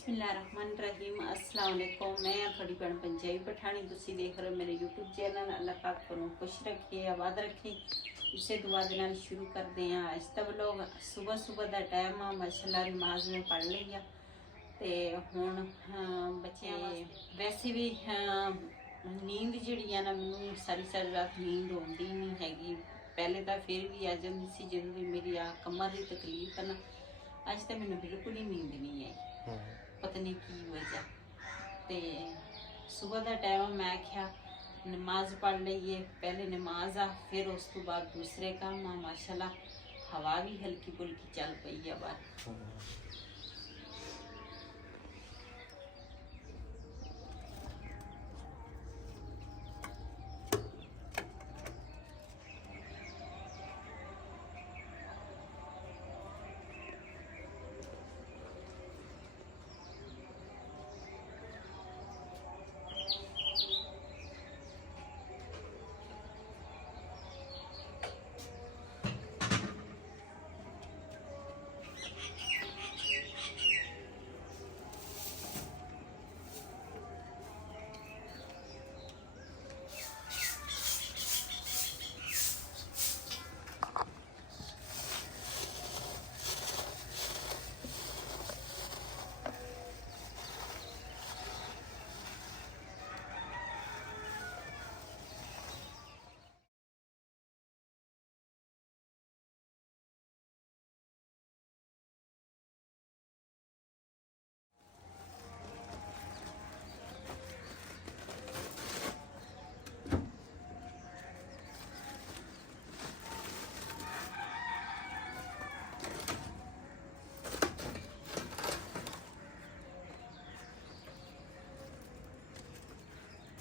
बिस्मिल्लाहिर्रहमानिर्रहीम अस्सलाम वालेकुम। मैं थोड़ी भैन पंजाबी पठानी, तुसी देख रहे हो मेरे यूट्यूब चैनल। अल्लाह पाक तुहानू खुश रखे, आबाद रखे। इसे दुआ दे नाल शुरू करते हैं अज दा व्लॉग। सुबह सुबह का टाइम आ, माशाअल्लाह नमाज में पढ़ ली आ ते हुण बच्चे वैसे भी नींद जिहड़ी है ना, मैनूं सारी सारी रात नींद आउंदी नहीं हैगी। पहले तो फिर भी आ जांदी सी, जदों दी मेरी आ कमर की तकलीफ है ना, अज तो मैनूं बिल्कुल ही नींद नहीं आई, पता नहीं की वजह। तो सुबह का टाइम मैं आख्या नमाज पढ़ लीए, पहले नमाज आ फिर उस तो बाद दूसरे काम आ। माशाल्लाह हवा भी हल्की फुल्की चल पई है बाहर।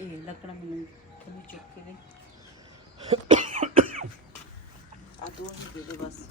ये लकड़ा मैंने थोड़ी चुक के आ दो ही दे दे बस।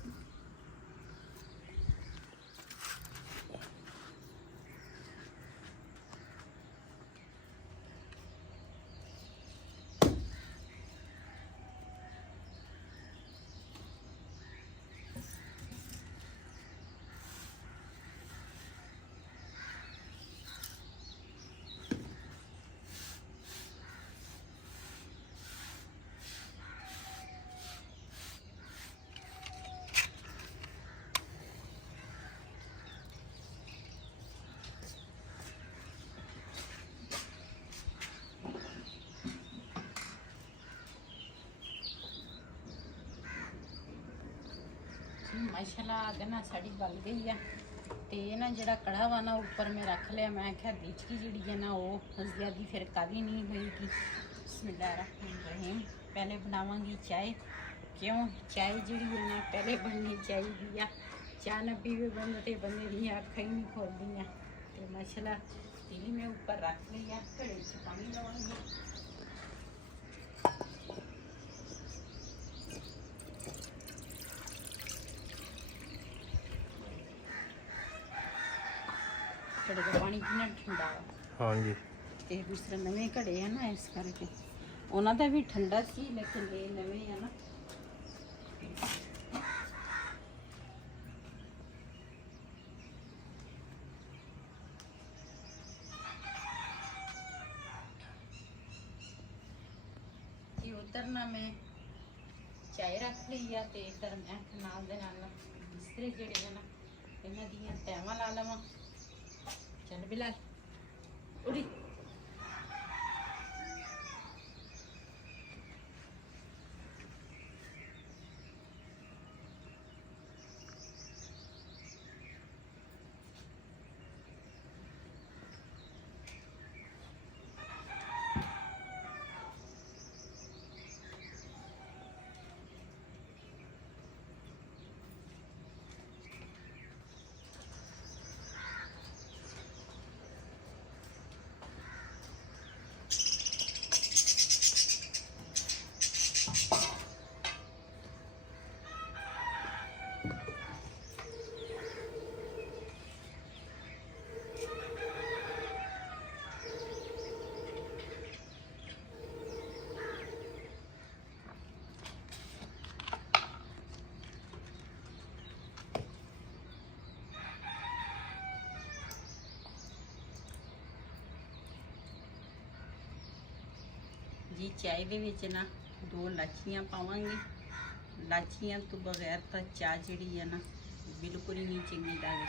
माशाल्लाह अग ना साड़ी बल गई है। तो ना जरा कड़ा वा ना उपर मैं रख लिया। मैं क्या देचकी जी है ना वो ज़्यादा फिर काली नहीं होएगी। बिस्मिल्लाहिर्रहमानिर्रहीम। पहले बनावांगी चाय, क्यों चाय जी है ना पहले बननी चाहिए। चाय ना पीवे बंद तो बंदे दी अखा ही नहीं खोलदियाँ। तो माशाल्लाह तीली मैं ऊपर रख लिया, घड़े च पानी लवांगी। घड़े का पानी कितना ठंडा है। हाँ जी। ते दूसरे नवे घड़े है ना, इस करके उन्होंने भी ठंडा सी, लेकिन ये नवे है ना। उधर ना मैं चाय रख ली है, तो इधर मैं नाल दे नाल दूसरे जेड़े है ना इन्हां दियां तैवां ला लवां। चल बिलाल उड़ी। ਜੀ ਚਾਹ ਦੇ ਵਿੱਚ ਨਾ 2 ਇਲਾਚੀਆਂ ਪਾਵਾਂਗੇ। ਇਲਾਚੀਆਂ ਤੋਂ ਬਗੈਰ ਤਾਂ ਚਾਹ ਜਿਹੜੀ ਆ ਨਾ ਬਿਲਕੁਲ ਹੀ ਨਹੀਂ ਚੰਗੀ ਲੱਗਦੀ।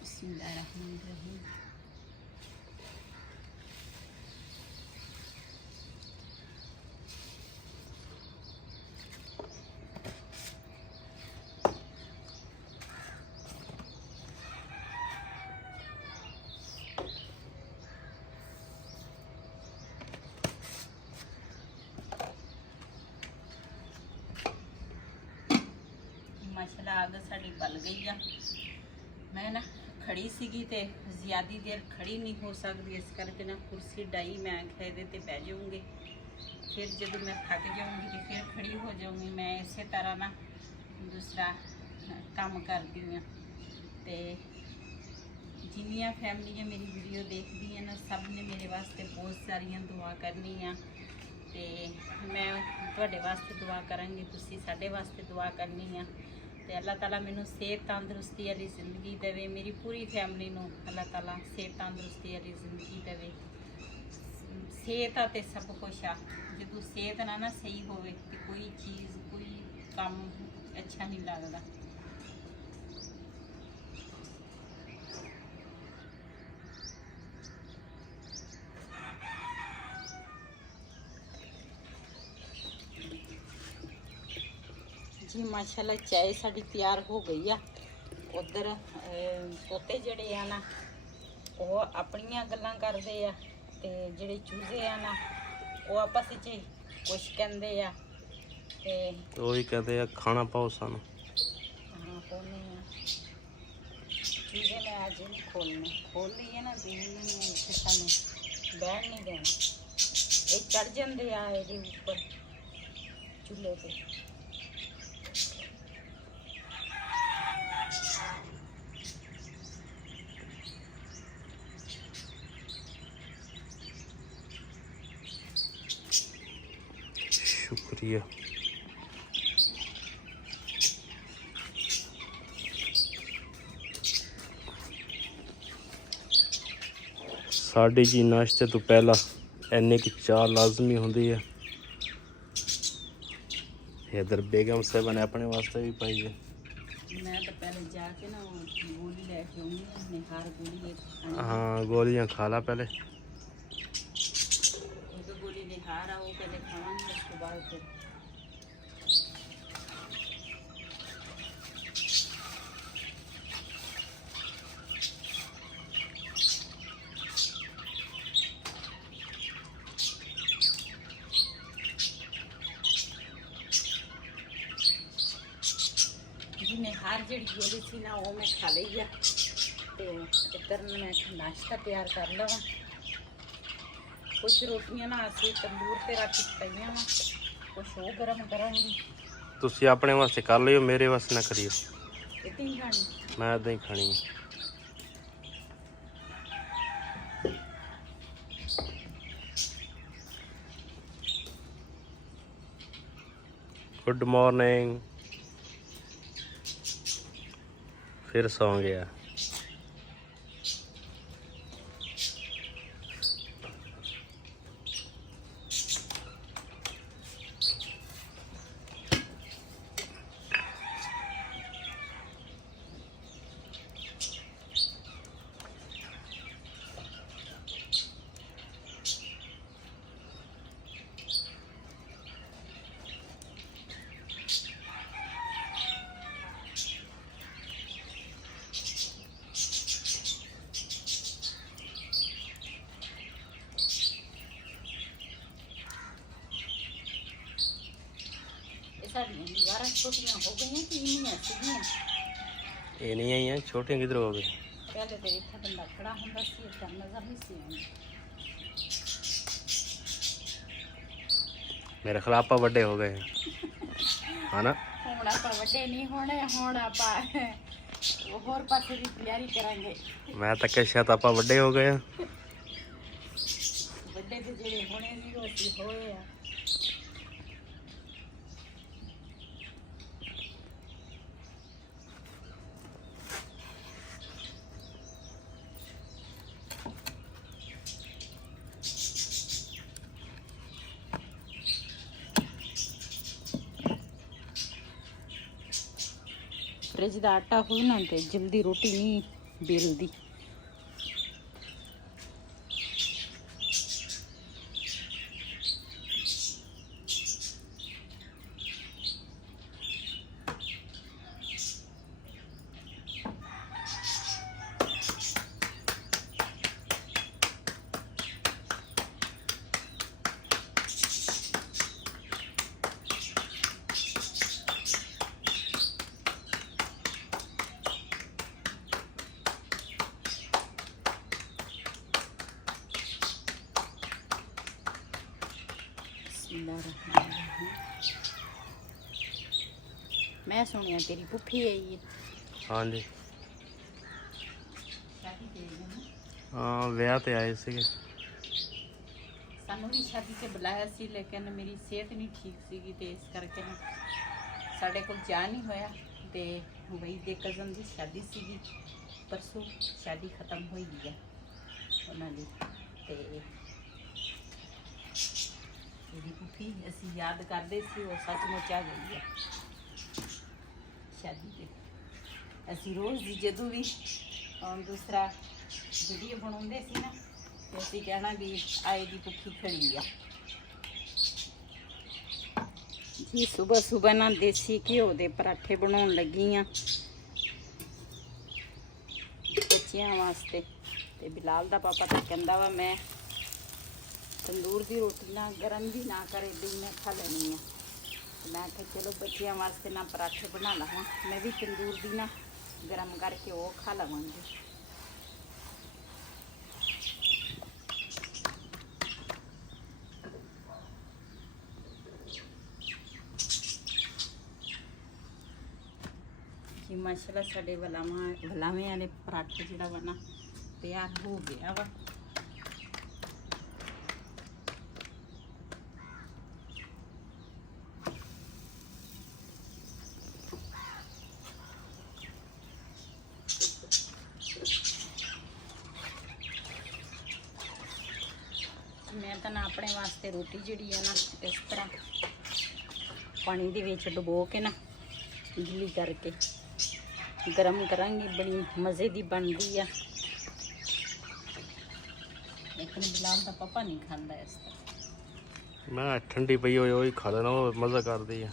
बिस्मिल्लाहिर्रहमानिर्रहीम। माशाल्लाह आग साड़ी बल गई आ। मैं ना खड़ी सीगी ते ज़्यादा देर खड़ी नहीं हो सकती, इस करके ना कुर्सी डाई। मैं आख्या इहदे ते बह जाऊँगी, फिर जब मैं थक जाऊँगी तो फिर खड़ी हो जाऊँगी। मैं इस तरह ना दूसरा काम करती हूँ। तो जिन्नियां फैमिलियां मेरी वीडियो देखती हैं ना, सब ने मेरे वास्ते बहुत सारिया दुआ करनी आ। ते मैं तुहाडे वास्ते दुआ करांगी, तुसीं साडे वास्ते दुआ करनी आ। ते अल्लाह ताला मैनू सेहत तंदुरुस्ती वाली जिंदगी देवे। मेरी पूरी फैमिली नू अल्लाह ताला सेहत तंदुरुस्ती वाली जिंदगी देवे। सेहत आ ते सब कुछ आ। जो सेहत ना सही होवे ते कोई चीज़ कोई काम अच्छा नहीं लगता। जी माशाल्लाह चाय साड़ी तैयार हो गई आ। उधर तोते जड़े आ ना वो अपनियां गल्लां करदे आ, ते जेड़े चूजे आ ना वो आपस विच कुछ कहंदे आ। ते ओही कहते आ खाना पाओ सानू। हाँ खोलने आ चूजे। मैं आज नहीं खोल लिए ना तो इन्होंने इत्थे सानू बैठ नहीं देना। ये चढ़ जांदे आ इहदे उपर चूल्हे ते। शुक्रिया। साढ़े जी नाश्ते तो पहला इन्ने की चाह लाजमी होंदी है। इधर बेगम साहब ने अपने वास्ते भी पाई है। मैं तो पहले जाके ना गोली लेके आऊँगी, निहार गोली एक खानी। हाँ गोलियां खा ला पहले। एक गोली निहार आ वो पहले खाऊंगी, उसके बाद फिर जी निहार जड़ी गोली थी ना वो मैं खा ली आ। तो इधर मैं नाश्ता तैयार कर लवा। कुछ रोटियां ना असी तंदूर ते रख पईयां वा, कुछ वो गरम करांगी। तुसी अपने वास्ते कर लियो, मेरे वास्ते ना करियो। इतनी ही खानी मैं इदां ही खानी है। Good morning. फिर सौ गया। साड़ियां दीवारां छोटियां हो गई कि इन्नियां सीगियां? ये नहीं आई हैं छोटे किधर हो गए? पहले तो इतना बंदा खड़ा होंदा सी, इतना नजर नहीं सी आउंदी। मेरे ख्याल आपा बड़े हो गए हैं है ना? हुण आपां वड्डे नहीं होने, हुण आपां होर पासे दी तैयारी करांगे। मैं तो कह शायद आपा बड़े हो गए हैं। वड्डे ते जेड़े होने सी वो असीं होए आ। ਫ੍ਰਿਜ ਦਾ ਆਟਾ ਹੋਵੇ ਨਾ ਤੇ ਜਲਦੀ ਰੋਟੀ ਨਹੀਂ ਬੇਲਦੀ। मैं सुनिया तेरी पुफी आई है। हाँ जी, हाँ ਵਿਆਹ ਤੇ ਆਏ ਸੀਗੇ। ਸਾਨੂੰ ਵੀ ਸ਼ਾਦੀ ਤੇ ਬੁਲਾਇਆ ਸੀ ਲੇਕਿਨ ਮੇਰੀ ਸਿਹਤ ਨਹੀਂ ਠੀਕ ਸੀਗੀ ਤੇ ਇਸ ਕਰਕੇ ਨਾ ਸਾਡੇ ਕੋਲ ਜਾ ਨਹੀਂ ਹੋਇਆ। ਤੇ ਵਈ ਦੇ ਕਜ਼ਨ ਦੀ ਸ਼ਾਦੀ ਸੀਗੀ ਪਰਸੋਂ, ਸ਼ਾਦੀ ਖਤਮ ਹੋਈ ਹੈ ਉਹਨਾਂ ਦੀ। ਤੇ ਇਹਦੀ ਪੁਫੀ ਅਸੀਂ ਯਾਦ ਕਰਦੇ ਸੀ, ਉਹ ਸੱਚਮੁੱਚ ਆ ਗਈ ਹੈ ਸ਼ਾਦੀ ਤੇ। ਅਸੀਂ ਰੋਜ਼ ਦੀ ਜਦੋਂ ਵੀ ਦੂਸਰਾ ਵੀਡੀਓ ਬਣਾਉਂਦੇ ਸੀ ਨਾ ਤੇ ਅਸੀਂ ਕਹਿਣਾ ਵੀ ਆਏ ਦੀ ਪੁੱਖੀ ਖੜੀ ਆ ਜੀ। ਸਵੇਰ ਸਵੇਰ ਨਾ ਦੇਸੀ ਘਿਓ ਦੇ ਪਰਾਠੇ ਬਣਾਉਣ ਲੱਗੀ ਆ ਬੱਚਿਆਂ ਵਾਸਤੇ। ਤੇ ਬਿਲਾਲ ਦਾ ਪਾਪਾ ਤਾਂ ਕਹਿੰਦਾ ਵਾ ਮੈਂ ਤੰਦੂਰ ਦੀ ਰੋਟੀ ਨਾ ਗਰਮ ਵੀ ਨਾ ਕਰੇ ਵੀ ਮੈਂ ਖਾ ਲੈਣੀ ਆ। ਮੈਂ ਕਿਹਾ ਚਲੋ ਬੱਚਿਆਂ ਵਾਸਤੇ ਨਾ ਪਰਾਠੇ ਬਣਾ ਲਵਾਂ, ਮੈਂ ਵੀ ਤੰਦੂਰ ਦੀ ਨਾ ਗਰਮ ਕਰਕੇ ਉਹ ਖਾ ਲਵਾਂਗੀ। ਜੀ ਮਾਸ਼ਾਅੱਲਾ ਸਾਡੇ ਵਲਾਵੇਂ ਵਾਲੇ ਪਰਾਠੇ ਜਿਹੜਾ ਵਾ ਨਾ ਤਿਆਰ ਹੋ ਗਿਆ ਵਾ। ਮੈਂ ਤਾਂ ਨਾ ਆਪਣੇ ਵਾਸਤੇ ਰੋਟੀ ਜਿਹੜੀ ਹੈ ਨਾ ਇਸ ਤਰ੍ਹਾਂ ਪਾਣੀ ਦੇ ਵਿੱਚ ਡੁਬੋ ਕੇ ਨਾ ਗਿੱਲੀ ਕਰਕੇ ਗਰਮ ਕਰਾਂਗੀ, ਬੜੀ ਮਜ਼ੇ ਦੀ ਬਣਦੀ ਆ। ਲੇਕਿਨ ਬਿਲਾਲ ਦਾ ਪਾਪਾ ਨਹੀਂ ਖਾਂਦਾ ਇਸ ਤਰ੍ਹਾਂ। ਮੈਂ ਠੰਡੀ ਪਈ ਹੋਈ ਉਹ ਹੀ ਖਾ ਲੈਣਾ, ਉਹ ਮਜ਼ਾ ਕਰਦੀ ਆ।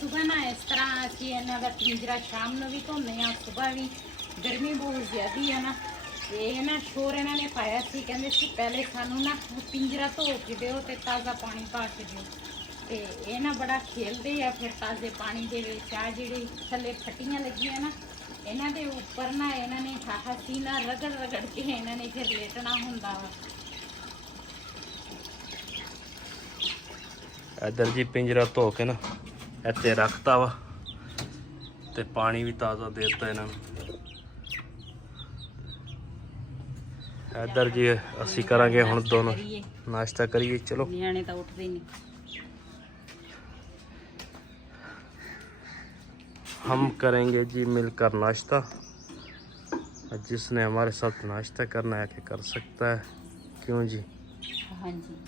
सुबह ना इस तरह असी इन्हों का पिंजरा शाम को भी धोने, सुबह भी गर्मी बहुत ज़्यादा है ना। ये ना शोर इन्होंने पाया सी, कहते सी पहले सानू ना पिंजरा धो के दिओ ते ताज़ा पानी पा के दिओ। ते ये ना बड़ा खेलते हैं फिर ताज़े पानी दे विच। आ जिहड़ी थल्ले फट्टियां लगियां ना इन्हां दे उपर ना इन्होंने हसीना रगड़ रगड़ के इन्होंने फिर लेटना हुंदा वा। इधर जी पिंजरा धो के ना ਇੱਥੇ ਰੱਖਤਾ ਵਾ ਤੇ ਪਾਣੀ ਵੀ ਤਾਜ਼ਾ ਦੇ ਦਿੱਤਾ ਇਹਨਾਂ ਨੂੰ। ਇੱਧਰ ਜੀ ਅਸੀਂ ਕਰਾਂਗੇ ਹੁਣ ਦੋਨੋਂ ਨਾਸ਼ਤਾ ਕਰੀਏ। ਚਲੋ ਨਿਆਣੇ ਤਾਂ ਉੱਠਦੇ ਨਹੀਂ। हम करेंगे जी मिलकर नाश्ता। जिसने हमारे साथ नाश्ता करना है कि कर सकता है, क्यों जी? हाँ जी।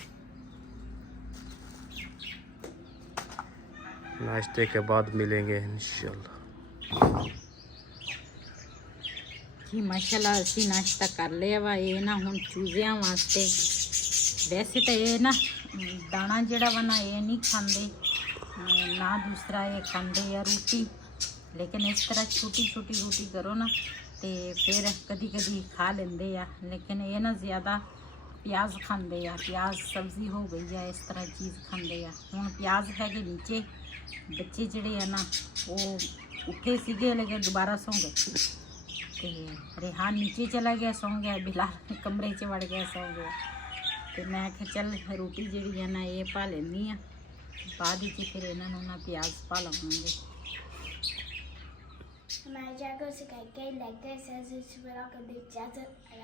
नाश्ते के बाद मिलेंगे इंशाल्लाह। जी माशाल्लाह असी नाश्ता कर लिया वा। ये ना हुण चूज़ियां वास्ते, वैसे तो ये ना दाना जड़ा वा ना ये नहीं खाते ना, दूसरा ये खाते या रोटी ਲੇਕਿਨ ਇਸ ਤਰ੍ਹਾਂ ਛੋਟੀ ਛੋਟੀ ਰੋਟੀ ਕਰੋ ਨਾ ਤੇ ਫਿਰ ਕਦੀ ਕਦੀ ਖਾ ਲੈਂਦੇ ਆ, ਲੇਕਿਨ ਇਹ ਨਾ ਜ਼ਿਆਦਾ ਪਿਆਜ਼ ਖਾਂਦੇ ਆ। ਪਿਆਜ਼ ਸਬਜ਼ੀ ਹੋ ਗਈ ਆ, ਇਸ ਤਰ੍ਹਾਂ ਚੀਜ਼ ਖਾਂਦੇ ਆ। ਹੁਣ ਪਿਆਜ਼ ਹੈਗੇ ਨੀਚੇ, ਬੱਚੇ ਜਿਹੜੇ ਆ ਨਾ ਉਹ ਉੱਠੇ ਸੀਗੇ ਲੇਕਿਨ ਦੁਬਾਰਾ ਸੌਂ ਗਏ ਤੇ ਰਿਹਾਨ ਨੀਚੇ ਚਲਾ ਗਿਆ, ਸੌਂ ਗਿਆ। ਬਿਲਾਲ ਕਮਰੇ 'ਚ ਵੜ ਗਿਆ, ਸੌਂ ਗਿਆ। ਤੇ ਮੈਂ ਕਿਹਾ ਚੱਲ ਰੋਟੀ ਜਿਹੜੀ ਆ ਨਾ ਇਹ ਪਾ ਲੈਂਦੀ ਆ, ਬਾਅਦ ਵਿੱਚ ਫਿਰ ਇਹਨਾਂ ਨੂੰ ਨਾ ਪਿਆਜ਼ ਪਾ ਲਵਾਂਗੇ। Mijn Jago is kijken, like this, as it's wel ook een beetje en